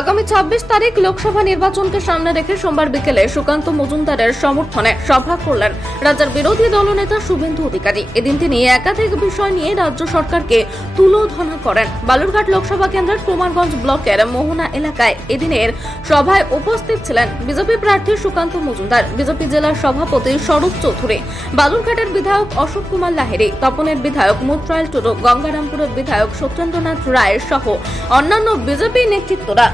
আগামী ছাব্বিশ তারিখ লোকসভা নির্বাচনকে সামনে রেখে সোমবার বিকেলে সুকান্ত মজুমদারের সমর্থনে সভা করলেন রাজ্যের বিরোধী দলনেতা শুভেন্দু অধিকারী। এদিন তিনি একাধিক বিষয় নিয়ে রাজ্য সরকারকে তুলোধনা করেন। বালুরঘাট লোকসভা কেন্দ্রের কুমারগঞ্জ ব্লকের মোহনা এলাকায় এদিনের সভায় উপস্থিত ছিলেন বিজেপি প্রার্থী সুকান্ত মজুমদার। বিজেপি জেলার সভাপতি স্বরূপ চৌধুরী, বালুরঘাটের বিধায়ক অশোক কুমার লাহিড়ী, তপনের বিধায়ক মুত্রায়ল টুডু, গঙ্গারামপুরের বিধায়ক সত্যেন্দ্রনাথ রায় সহ অন্যান্য বিজেপি নেতৃত্বরা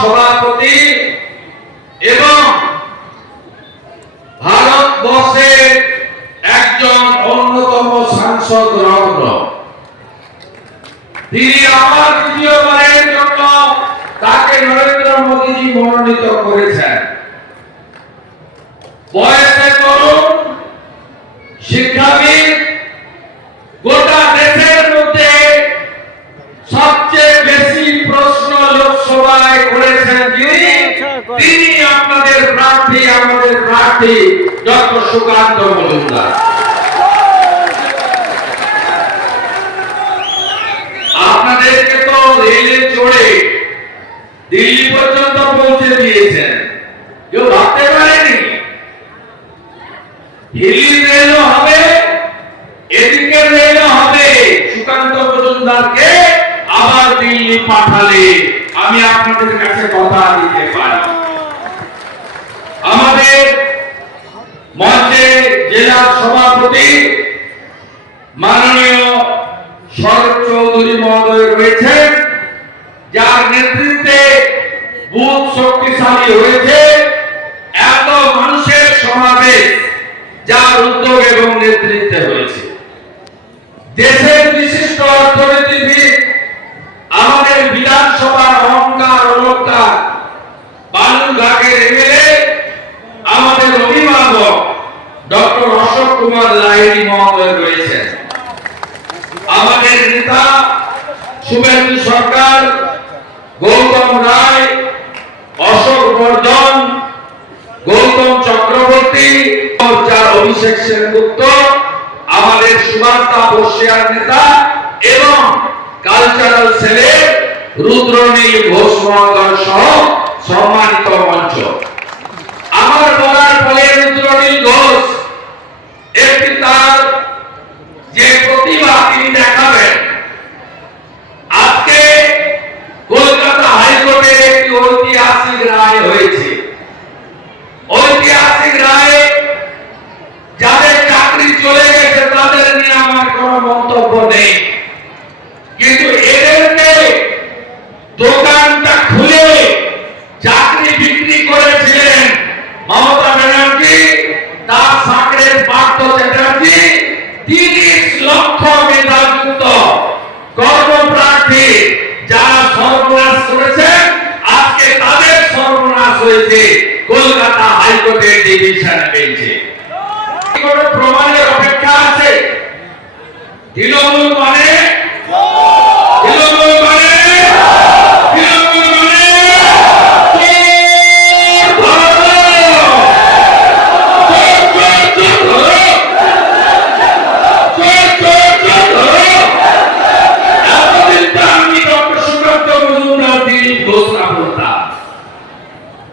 সভাপতি এবং ভারতবর্ষের একজন অন্যতম সাংসদ রত্ন। তিনি আবার দ্বিতীয়বারের জন্য তাকে নরেন্দ্র মোদীজি মনোনীত করেছেন। বয়সে তিনি আপনাদের প্রার্থী, আমাদের প্রার্থী। ডক্টর সুকান্ত মজুমদার আপনাদেরকে তো রেলে চড়ে দিল্লি পর্যন্ত পৌঁছে দিয়েছেন। কেউ ভাবতে পারেনি? হিলি রেলও হবে, এদিকে রেলও হবে। সুকান্ত মজুমদারকে আবার দিল্লি পাঠালে। আমি আপনাদের কাছে কথা দিতে পারি আমাদের মঞ্চে জেলার সভাপতি মাননীয় শরৎ চৌধুরী মহোদয় রয়েছেন যার নেতৃত্বে বুথ শক্তিশালী হয়েছে, এত মানুষের সমাবেশ যার উদ্যোগ এবং নেতৃত্বে হয়েছে। দেশের বিশিষ্ট অর্থনীতিবিদ, আমাদের বিধানসভার অহংকার অলঙ্কার বালুরঘাটের এমএলএ আমাদের অভিভাবক ডক্টর অশোক কুমার লাহিড়ী মহোদয় রয়েছেন আমাদের নেতা, শুভেন্দু সরকার, গৌতম রায়, অশোক বর্ধন, গৌতম চক্রবর্তী যার অভিষেক সেনগুপ্ত, আমাদের সুবার্তা বসিয়ার নেতা এবং কালচারাল সেলের রুদ্রনীল ঘোষ মহোদয় সহ সম্মানিত ডিভিশন বেঞ্চে কোনো প্রমাণের অপেক্ষা আছে? তৃণমূল মানে? তৃণমূল মানে? তৃণমূল মানে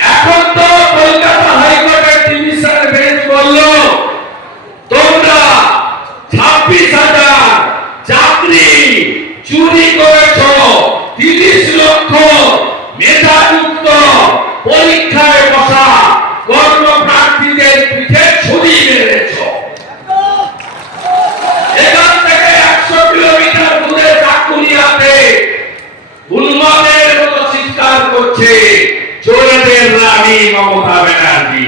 এখন তো কলকাতা হাইকোর্টের ডিভিশন বেঞ্চ বলল তোমরা ছাব্বিশ হাজার চাকরি চুরি করেছ। তিরিশ লক্ষ মেধাযুক্ত পরীক্ষায় বসা কর্মপ্রার্থীদের পিঠে মেরেছ। একশো কিলোমিটার দূরে করছে রানী মমতা ব্যানার্জি।